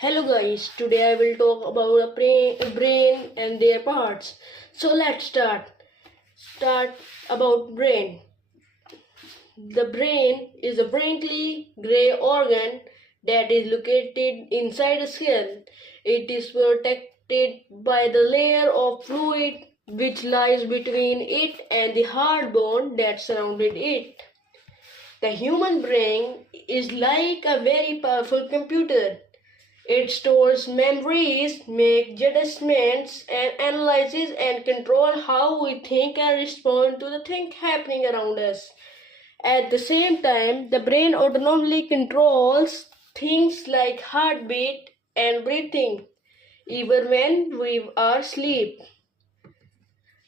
Hello guys, today I will talk about a brain and their parts. So let's start. Start about brain. The brain is a brightly gray organ that is located inside the skull. It is protected by the layer of fluid which lies between it and the hard bone that surrounded it. The human brain is like a very powerful computer. It stores memories, makes judgments, and analyzes and controls how we think and respond to the things happening around us. At the same time, the brain autonomously controls things like heartbeat and breathing, even when we are asleep.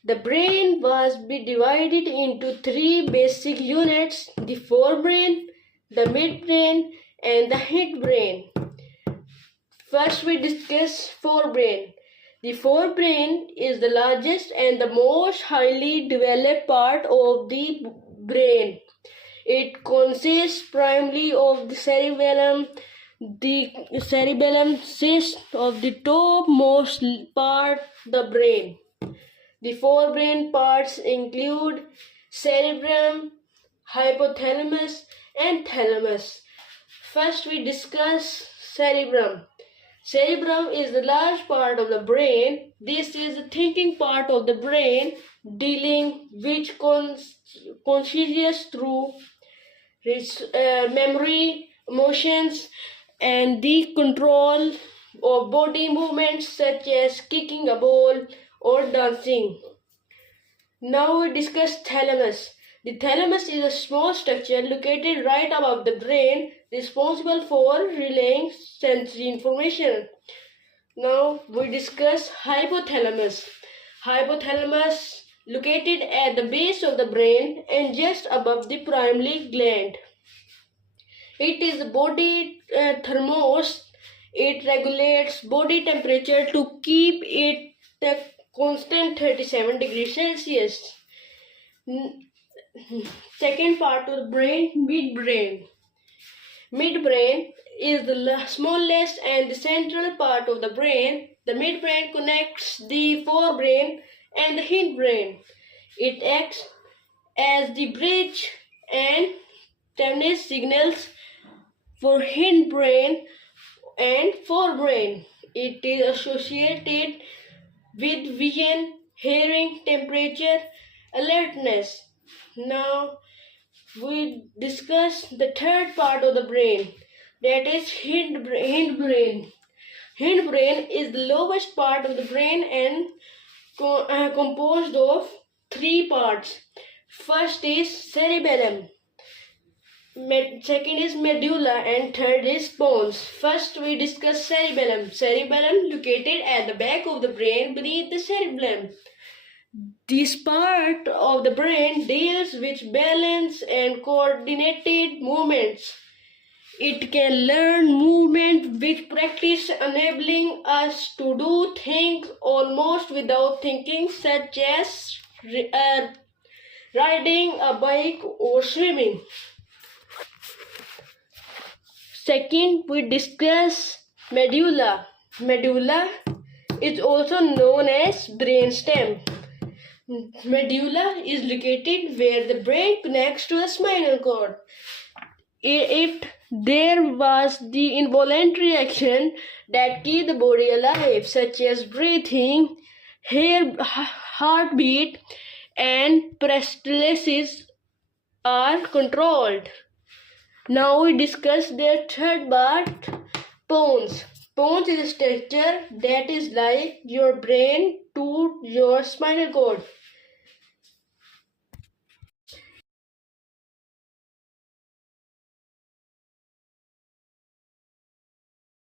The brain was divided into three basic units: the forebrain, the midbrain, and the hindbrain. First, we discuss forebrain. The forebrain is the largest and the most highly developed part of the brain. It consists primarily of the cerebellum. The cerebellum consists of the topmost part, the brain. The forebrain parts include cerebrum, hypothalamus, and thalamus. First, we discuss cerebrum. Cerebrum is the large part of the brain. This is the thinking part of the brain, dealing with consciousness through memory, emotions, and the control of body movements such as kicking a ball or dancing. Now we discuss thalamus. The thalamus is a small structure located right above the brain, responsible for relaying sensory information. Now we discuss hypothalamus. Hypothalamus located at the base of the brain and just above the pineal gland. It is the body thermostat. It regulates body temperature to keep it the constant 37 degrees Celsius. Second part of the brain, midbrain. Midbrain is the smallest and the central part of the brain. The midbrain connects the forebrain and the hindbrain. It acts as the bridge and terminates signals for hindbrain and forebrain. It is associated with vision, hearing, temperature, alertness. Now we discuss the third part of the brain, that is hindbrain. Hindbrain is the lowest part of the brain and composed of three parts. First is cerebellum, second is medulla, and third is pons. First we discuss cerebellum. Cerebellum located at the back of the brain beneath the cerebellum. This part of the brain deals with balance and coordinated movements. It can learn movement with practice, enabling us to do things almost without thinking, such as riding a bike or swimming. Second, we discuss medulla. Medulla is also known as brainstem. Medulla is located where the brain connects to the spinal cord. If there was the involuntary action that keep the body alive, such as breathing, heartbeat, and peristalsis, are controlled. Now we discuss their third part, pons. Pons is a structure that is like your brain to your spinal cord.